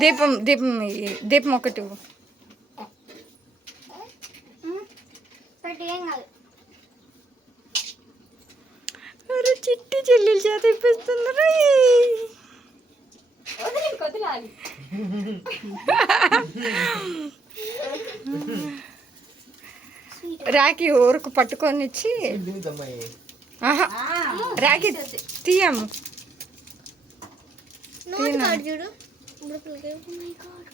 దీపం దీపం. దీపం ఒకటి చిట్టి చెల్లెలు చేత ఇప్పిస్తున్నారు. రాఖీ ఊరుకు పట్టుకొని ఇచ్చి రాఖీ తీయము చూడు ఇప్పుడు మై గాడ్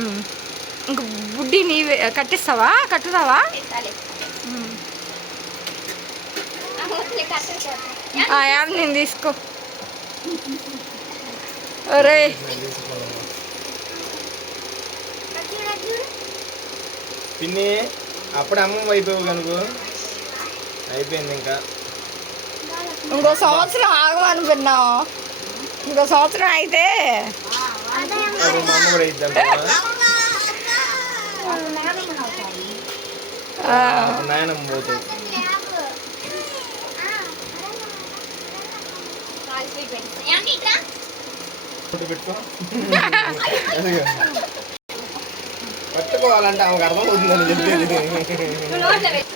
ఉమ్. ఇంక బుడ్డి నీవే కట్టిస్తావా కట్టుతావా ఆ యాప్ నేను తీసుకో ఒరే పిన్ని అప్పుడు అమ్మ అయిపోయావు కనుక అయిపోయింది ఇంకా ఇంకో సంవత్సరం ఆగమని విన్నాం ఇంకో సంవత్సరం అయితే. పట్టుకోవాలంటే ఆమెకు అర్థమవుతుందని చెప్పేది నువ్వు నోట్లో పెట్టు